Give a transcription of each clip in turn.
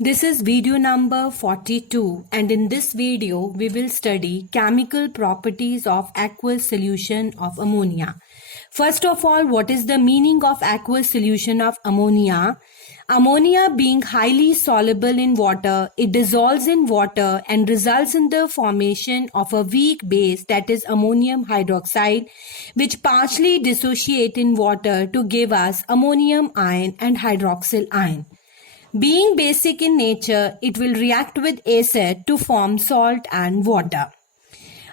This is video number 42, and in this video we will study chemical properties of aqueous solution of ammonia. First of all, what is the meaning of aqueous solution of ammonia? Ammonia being highly soluble in water, it dissolves in water and results in the formation of a weak base, that is ammonium hydroxide, which partially dissociate in water to give us ammonium ion and hydroxyl ion. Being basic in nature, it will react with acid to form salt and water.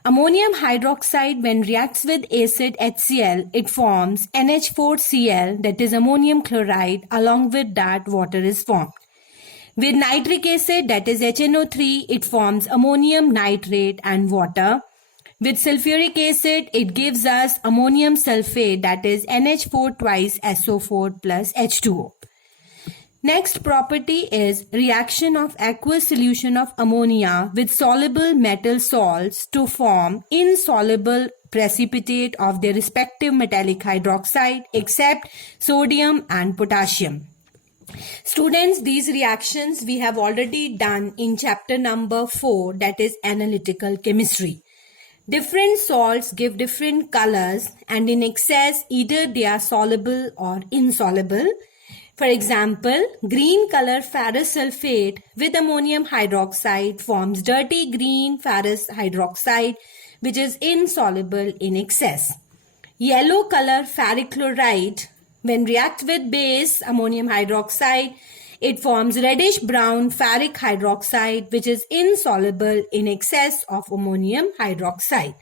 Ammonium hydroxide, when reacts with acid HCl, it forms NH4Cl, that is ammonium chloride. Along with that, water is formed. With nitric acid, that is HNO3, it forms ammonium nitrate and water. With sulfuric acid, it gives us ammonium sulfate, that is NH4 twice SO4 plus H2O. Next property is reaction of aqueous solution of ammonia with soluble metal salts to form insoluble precipitate of their respective metallic hydroxide except sodium and potassium. Students, these reactions we have already done in chapter number 4, that is analytical chemistry. Different salts give different colors, and in excess either they are soluble or insoluble. For example, green color ferrous sulfate with ammonium hydroxide forms dirty green ferrous hydroxide, which is insoluble in excess. Yellow color ferric chloride, when react with base ammonium hydroxide, it forms reddish brown ferric hydroxide, which is insoluble in excess of ammonium hydroxide.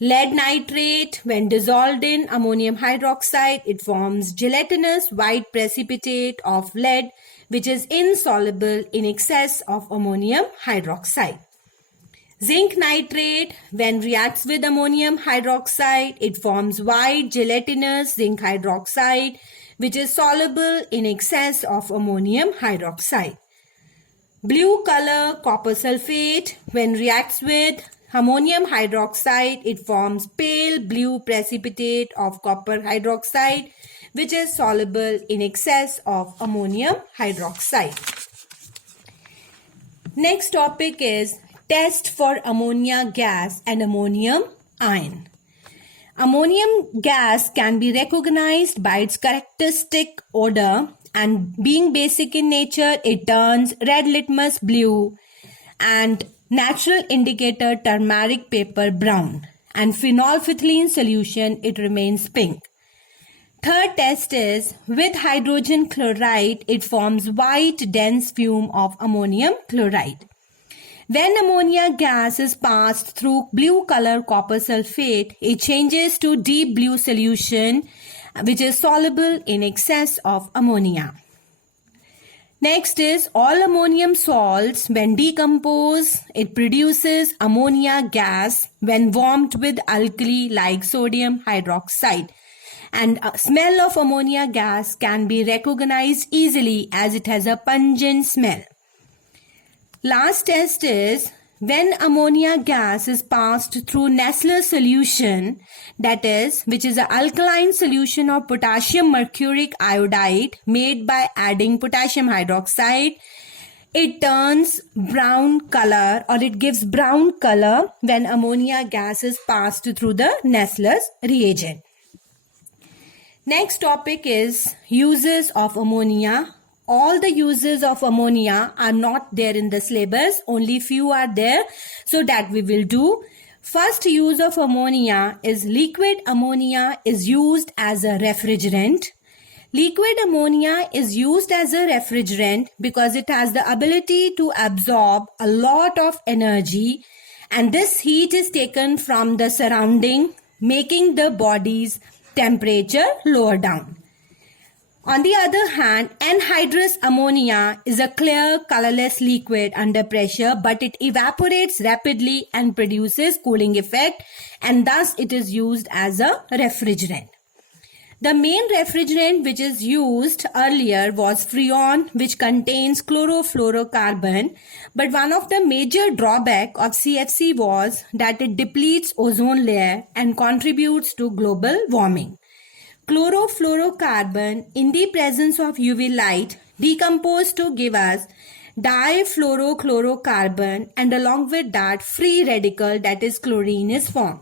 Lead nitrate, when dissolved in ammonium hydroxide, it forms gelatinous white precipitate of lead, which is insoluble in excess of ammonium hydroxide. Zinc nitrate, when reacts with ammonium hydroxide, it forms white gelatinous zinc hydroxide, which is soluble in excess of ammonium hydroxide. Blue color copper sulfate, when reacts with ammonium hydroxide, it forms pale blue precipitate of copper hydroxide, which is soluble in excess of ammonium hydroxide. Next topic is test for ammonia gas and ammonium ion. Ammonium gas can be recognized by its characteristic odor, and being basic in nature, it turns red litmus blue and natural indicator turmeric paper brown, and phenolphthalein solution it remains pink. Third test is with hydrogen chloride, it forms white dense fume of ammonium chloride. When ammonia gas is passed through blue color copper sulfate, it changes to deep blue solution, which is soluble in excess of ammonia. Next is all ammonium salts, when decompose, it produces ammonia gas when warmed with alkali like sodium hydroxide. And smell of ammonia gas can be recognized easily as it has a pungent smell. Last test is when ammonia gas is passed through Nessler's solution, that is, which is an alkaline solution of potassium mercuric iodide made by adding potassium hydroxide, it turns brown color, or it gives brown color when ammonia gas is passed through the Nessler's reagent. Next topic is uses of ammonia. All the uses of ammonia are not there in the syllabus, only few are there, so that we will do. First use of ammonia is liquid ammonia is used as a refrigerant. Liquid ammonia is used as a refrigerant because it has the ability to absorb a lot of energy, and this heat is taken from the surrounding, making the body's temperature lower down. On the other hand, anhydrous ammonia is a clear, colorless liquid under pressure, but it evaporates rapidly and produces cooling effect, and thus it is used as a refrigerant. The main refrigerant which is used earlier was Freon, which contains chlorofluorocarbon, but one of the major drawback of CFC was that it depletes ozone layer and contributes to global warming. Chlorofluorocarbon in the presence of UV light decompose to give us difluorochlorocarbon, and along with that free radical, that is chlorine, is formed.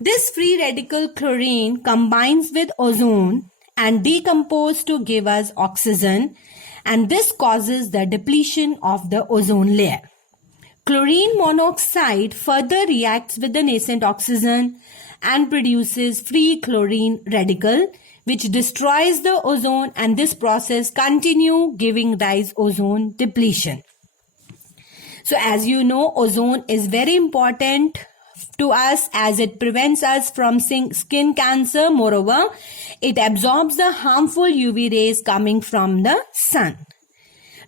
This free radical chlorine combines with ozone and decomposes to give us oxygen, and this causes the depletion of the ozone layer. Chlorine monoxide further reacts with the nascent oxygen and produces free chlorine radical, which destroys the ozone, and this process continue giving rise ozone depletion. So as you know, ozone is very important to us as it prevents us from skin cancer. Moreover, it absorbs the harmful UV rays coming from the sun.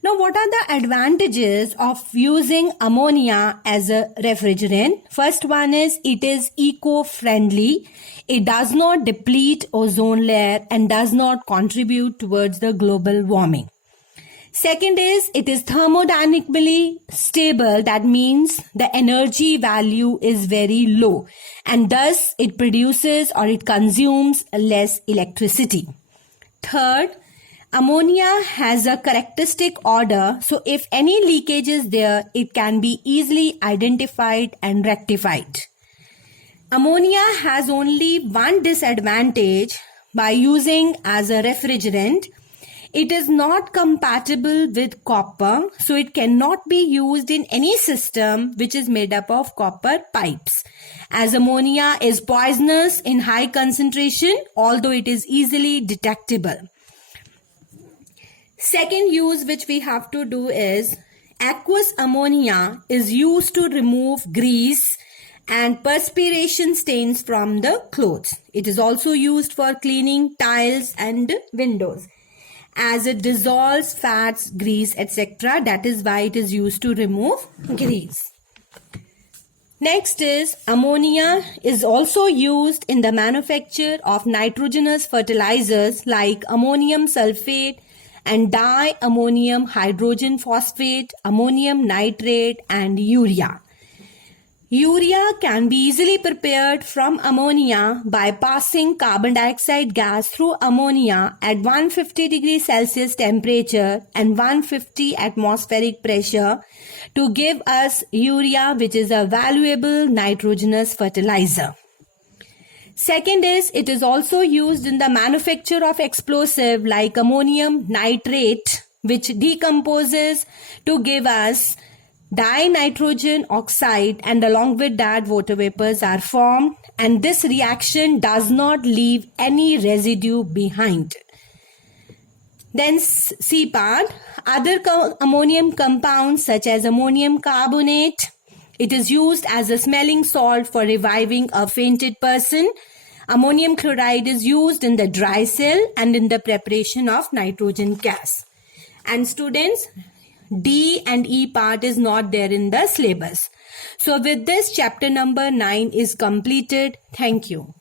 Now, what are the advantages of using ammonia as a refrigerant? First one is it is eco-friendly. It does not deplete ozone layer and does not contribute towards the global warming. Second is it is thermodynamically stable. That means the energy value is very low and thus it produces or it consumes less electricity. Third, ammonia has a characteristic odor, so if any leakage is there, it can be easily identified and rectified. Ammonia has only one disadvantage by using as a refrigerant. It is not compatible with copper, so it cannot be used in any system which is made up of copper pipes. As ammonia is poisonous in high concentration, although it is easily detectable. Second use which we have to do is aqueous ammonia is used to remove grease and perspiration stains from the clothes. It is also used for cleaning tiles and windows as it dissolves fats, grease, etc. That is why it is used to remove grease. Next is ammonia is also used in the manufacture of nitrogenous fertilizers like ammonium sulfate and diammonium hydrogen phosphate, ammonium nitrate and urea. Urea can be easily prepared from ammonia by passing carbon dioxide gas through ammonia at 150 degrees Celsius temperature and 150 atmospheric pressure to give us urea, which is a valuable nitrogenous fertilizer. Second is it is also used in the manufacture of explosive like ammonium nitrate, which decomposes to give us dinitrogen oxide, and along with that water vapors are formed, and this reaction does not leave any residue behind. Then C part, other ammonium compounds such as ammonium carbonate. It is used as a smelling salt for reviving a fainted person. Ammonium chloride is used in the dry cell and in the preparation of nitrogen gas. And students, D and E part is not there in the syllabus. So with this, chapter number 9 is completed. Thank you.